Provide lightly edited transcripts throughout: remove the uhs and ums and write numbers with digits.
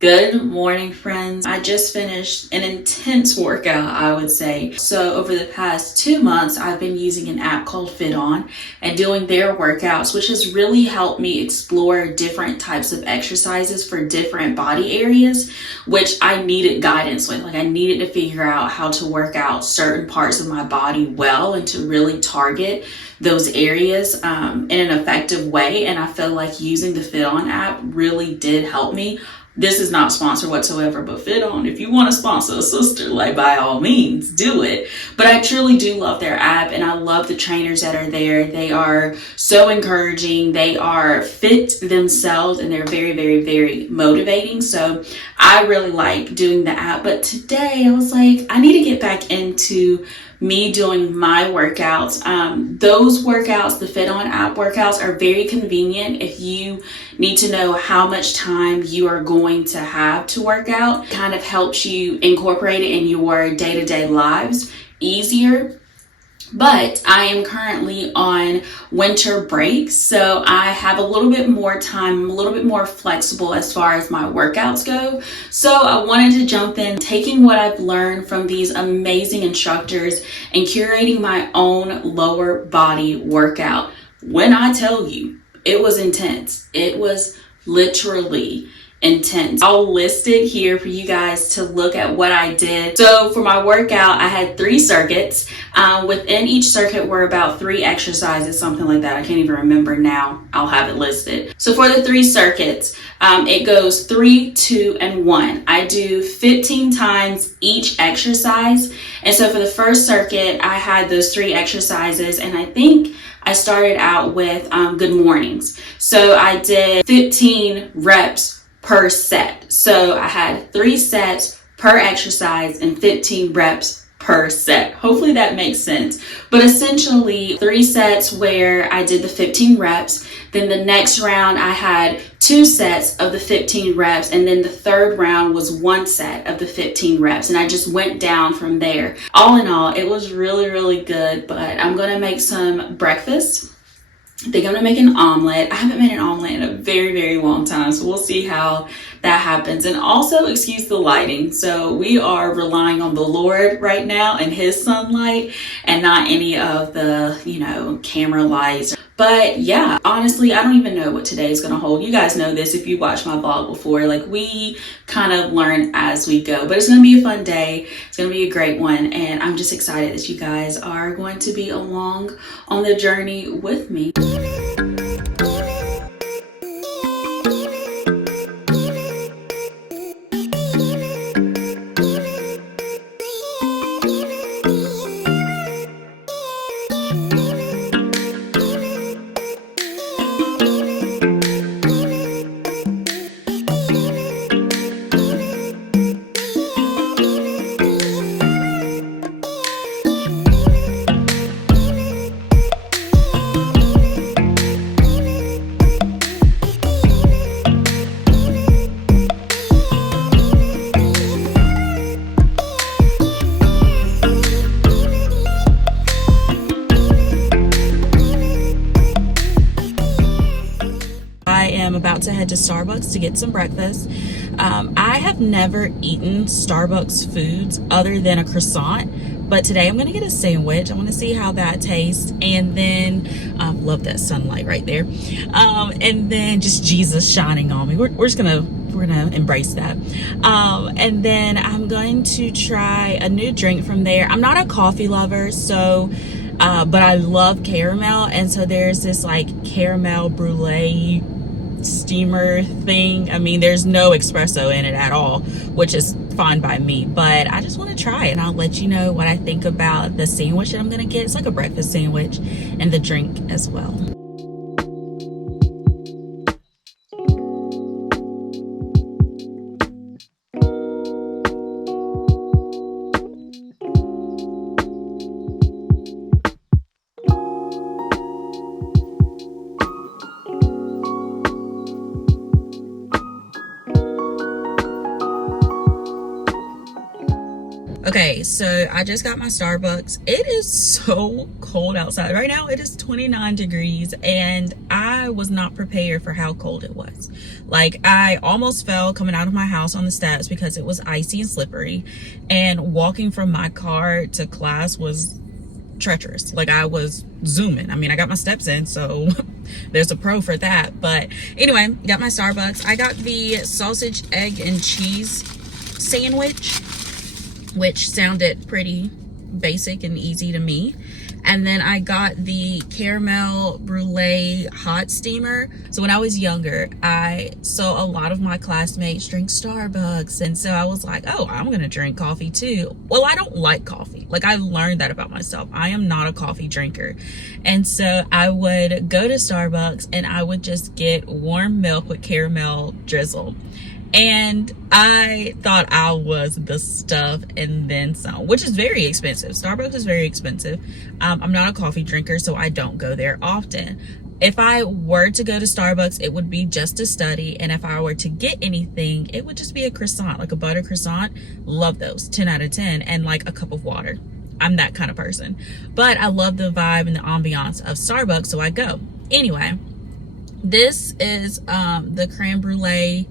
Good morning, friends. I just finished an intense workout, I would say. So over the past 2 months, I've been using an app called Fit On and doing their workouts, which has really helped me explore different types of exercises for different body areas, which I needed guidance with. Like I needed to figure out how to work out certain parts of my body well and to really target those areas in an effective way. And I feel like using the Fit On app really did help me. This is not sponsored whatsoever, but Fit On, if you want to sponsor a sister, like by all means, do it. But I truly do love their app and I love the trainers that are there. They are so encouraging. They are fit themselves and they're very, very, very motivating. So I really like doing the app. But today I was like, I need to get back into me doing my workouts. Those workouts, the Fit On app workouts, are very convenient if you need to know how much time you are going to have to work out. It kind of helps you incorporate it in your day-to-day lives easier. But I am currently on winter break, so I have a little bit more time. I'm a little bit more flexible as far as my workouts go. So I wanted to jump in, taking what I've learned from these amazing instructors and curating my own lower body workout. When I tell you, it was intense. It was literally intense. I'll list it here for you guys to look at what I did. So for my workout, I had 3 circuits. Within each circuit were about 3 exercises, something like that. I can't even remember now. I'll have it listed. So for the 3 circuits, it goes 3, 2, and 1. I do 15 times each exercise. And so for the first circuit, I had those 3 exercises, and I think I started out with good mornings. So I did 15 reps per set. So I had 3 sets per exercise and 15 reps per set. Hopefully that makes sense. But essentially 3 sets where I did the 15 reps. Then the next round I had 2 sets of the 15 reps. And then the third round was 1 set of the 15 reps. And I just went down from there. All in all, it was really, really good. But I'm going to make some breakfast. I think I'm gonna make an omelet. I haven't made an omelet in a very, very long time, so we'll see how that happens. And also, excuse the lighting. So we are relying on the Lord right now and His sunlight and not any of the, camera lights. But yeah, honestly, I don't even know what today is gonna hold. You guys know this if you watched my vlog before. Like we kind of learn as we go, but it's gonna be a fun day. It's gonna be a great one. And I'm just excited that you guys are going to be along on the journey with me. About to head to Starbucks to get some breakfast. I have never eaten Starbucks foods other than a croissant, but today I'm gonna get a sandwich. I want to see how that tastes, and then love that sunlight right there, and then just Jesus shining on me. We're gonna embrace that, and then I'm going to try a new drink from there. I'm not a coffee lover, so but I love caramel, and so there's this like caramel brulee steamer thing. I mean, there's no espresso in it at all, which is fine by me, but I just want to try it, and I'll let you know what I think about the sandwich that I'm gonna get. It's like a breakfast sandwich, and the drink as well. Okay, so I just got my Starbucks. It is so cold outside right now. It is 29 degrees, and I I was not prepared for how cold it was. Like, I almost fell coming out of my house on the steps because it was icy and slippery, and walking from my car to class was treacherous. Like, I was zooming. I mean, I got my steps in, so there's a pro for that. But anyway, got my Starbucks. I got the sausage, egg, and cheese sandwich, which sounded pretty basic and easy to me. And then I got the caramel brulee hot steamer. So when I was younger, I saw a lot of my classmates drink Starbucks. And so I was like, oh, I'm going to drink coffee too. Well, I don't like coffee. Like, I learned that about myself. I am not a coffee drinker. And so I would go to Starbucks and I would just get warm milk with caramel drizzle. And I thought I was the stuff and then some, which is very expensive. Starbucks is very expensive. I'm not a coffee drinker, so I don't go there often. If I were to go to Starbucks, it would be just to study. And if I were to get anything, it would just be a croissant, like a butter croissant. Love those, 10 out of 10, and like a cup of water. I'm that kind of person. But I love the vibe and the ambiance of Starbucks, so I go. Anyway, this is the creme brulee.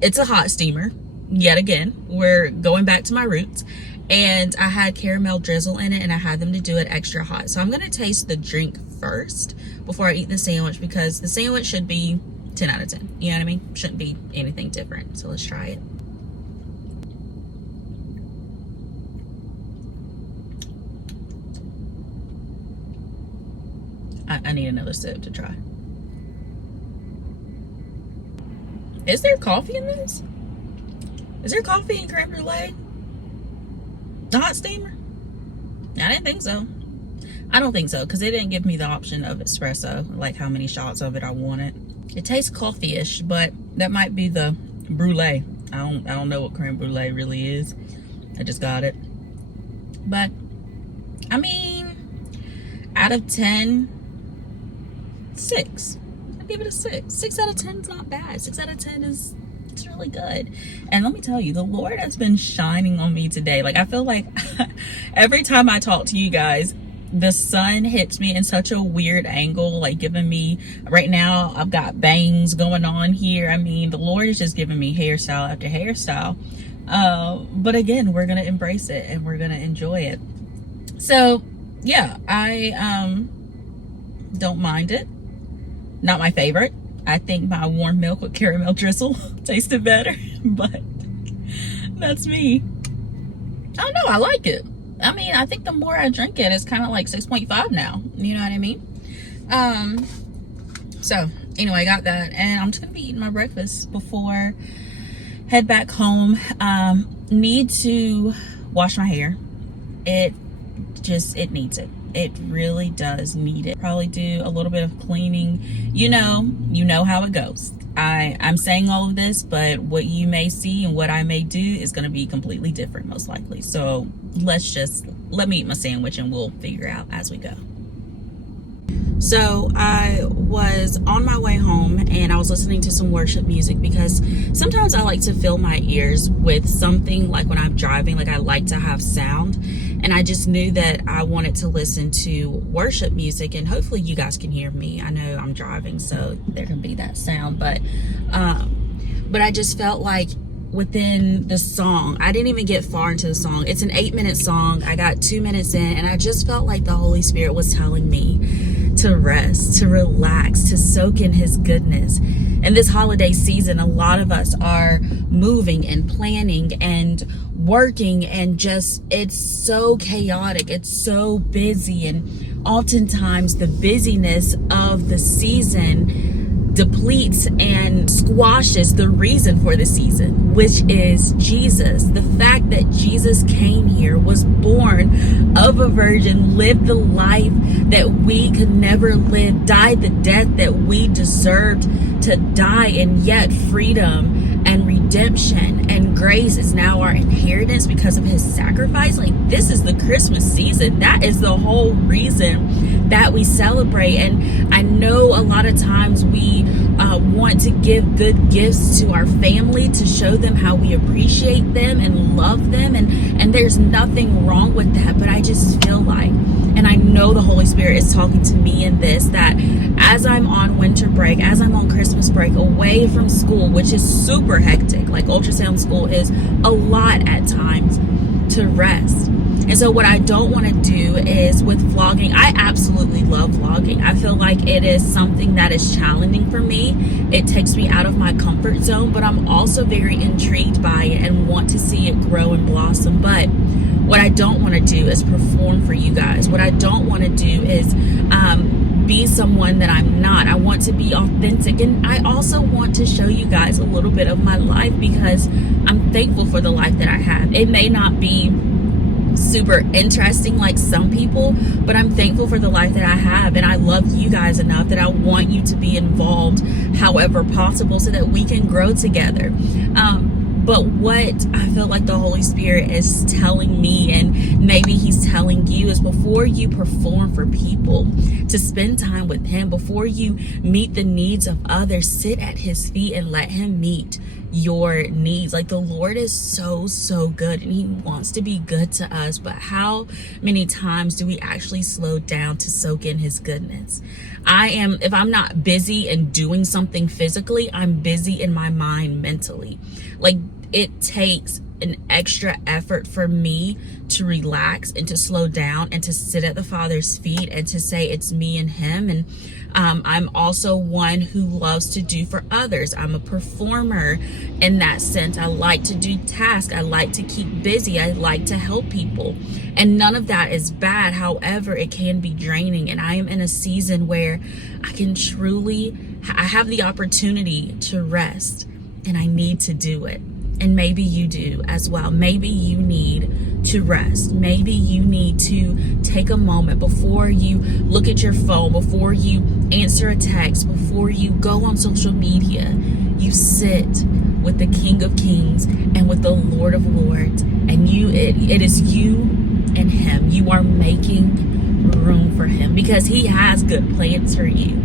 It's a hot steamer. Yet again, we're going back to my roots. And I had caramel drizzle in it, and I had them to do it extra hot. So I'm going to taste the drink first before I eat the sandwich, because the sandwich should be 10 out of 10. You know what I mean? Shouldn't be anything different. So let's try it. I need another sip to try. Is there coffee in this? Is there coffee in creme brulee? The hot steamer? I didn't think so. I don't think so, because they didn't give me the option of espresso, like how many shots of it I wanted. It tastes coffee-ish, but that might be the brulee. I don't know what creme brulee really is. I just got it. But I mean, out of 10, 6. Give it a 6. 6 out of 10 is not bad. 6 out of 10 is, it's really good. And let me tell you, the Lord has been shining on me today. Like, I feel like every time I talk to you guys, the sun hits me in such a weird angle, like giving me, right now I've got bangs going on here. I mean, the Lord is just giving me hairstyle after hairstyle. But again, we're gonna embrace it and we're gonna enjoy it. So yeah, I don't mind it. Not my favorite. I think my warm milk with caramel drizzle tasted better, but that's me. I don't know, I like it. I mean, I think the more I drink it, it's kind of like 6.5 now. You know what I mean? So anyway, I got that, and I'm just gonna be eating my breakfast before head back home. Need to wash my hair. It needs it. It really does need it. Probably do a little bit of cleaning. You know how it goes. I'm saying all of this, but what you may see and what I may do is going to be completely different, most likely. So let me eat my sandwich and we'll figure out as we go. So I was on my way home and I was listening to some worship music, because sometimes I like to fill my ears with something, like when I'm driving, like I like to have sound. And I just knew that I wanted to listen to worship music, and hopefully you guys can hear me. I know I'm driving, so there can be that sound, but I just felt like within the song, I didn't even get far into the song. It's an 8-minute song. I got 2 minutes in, and I just felt like the Holy Spirit was telling me to rest, to relax, to soak in his goodness. In this holiday season, a lot of us are moving and planning and working, and just, it's so chaotic, it's so busy, and oftentimes the busyness of the season depletes and squashes the reason for the season, which is Jesus. The fact that Jesus came here, was born of a virgin, lived the life that we could never live, died the death that we deserved to die, and yet freedom and redemption and grace is now our inheritance because of his sacrifice. Like, this is the Christmas season. That is the whole reason that we celebrate. And I know a lot of times we want to give good gifts to our family to show them how we appreciate them and love them, and there's nothing wrong with that. But I just feel like, and I know the Holy Spirit is talking to me in this, that as I'm on winter break, as I'm on Christmas break, away from school, which is super hectic, like ultrasound school is a lot at times, to rest. And so what I don't want to do is with vlogging, I absolutely love vlogging. I feel like it is something that is challenging for me. It takes me out of my comfort zone, but I'm also very intrigued by it and want to see it grow and blossom. But what I don't want to do is perform for you guys. What I don't want to do is be someone that I'm not. I want to be authentic, and I also want to show you guys a little bit of my life because I'm thankful for the life that I have. It may not be super interesting like some people, but I'm thankful for the life that I have, and I love you guys enough that I want you to be involved however possible so that we can grow together. But what I feel like the Holy Spirit is telling me, and maybe he's telling you, is before you perform for people, to spend time with him. Before you meet the needs of others, sit at his feet and let him meet your needs. Like, the Lord is so good, and he wants to be good to us, but how many times do we actually slow down to soak in his goodness? If I'm not busy and doing something physically, I'm busy in my mind mentally. Like, it takes an extra effort for me to relax and to slow down and to sit at the Father's feet and to say it's me and him. And I'm also one who loves to do for others. I'm a performer in that sense. I like to do tasks. I like to keep busy. I like to help people. And none of that is bad. However, it can be draining. And I am in a season where I have the opportunity to rest, and I need to do it. And maybe you do as well. Maybe you need to rest. Maybe you need to take a moment before you look at your phone, before you answer a text, before you go on social media. You sit with the King of Kings and with the Lord of Lords, and it is you and him. You are making room for him because he has good plans for you.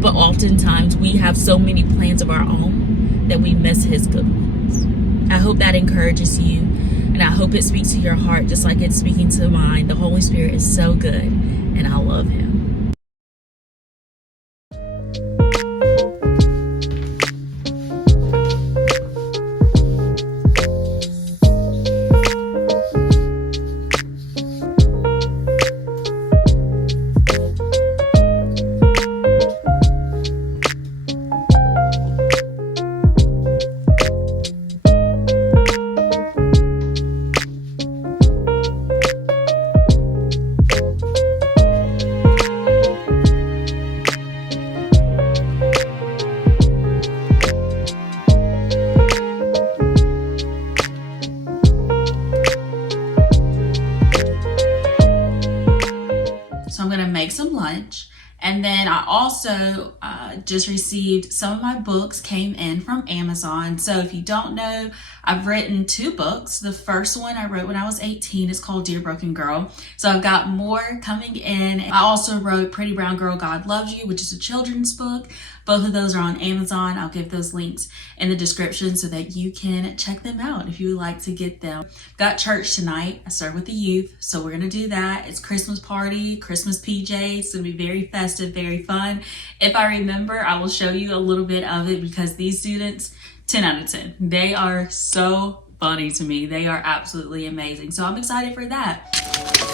But oftentimes we have so many plans of our own that we miss his good ones. I hope that encourages you, and I hope it speaks to your heart just like it's speaking to mine. The Holy Spirit is so good, and I love him. So I'm gonna make some lunch. And then I also just received some of my books came in from Amazon. So if you don't know, I've written 2 books. The first one I wrote when I was 18 is called Dear Broken Girl. So I've got more coming in. I also wrote Pretty Brown Girl, God Loves You, which is a children's book. Both of those are on Amazon. I'll give those links in the description so that you can check them out if you would like to get them. Got church tonight. I started with the youth, so we're gonna do that. It's Christmas party, Christmas PJs. It's gonna be very festive, very fun. If I remember, I will show you a little bit of it because these students, 10 out of 10. They are so funny to me. They are absolutely amazing. So I'm excited for that.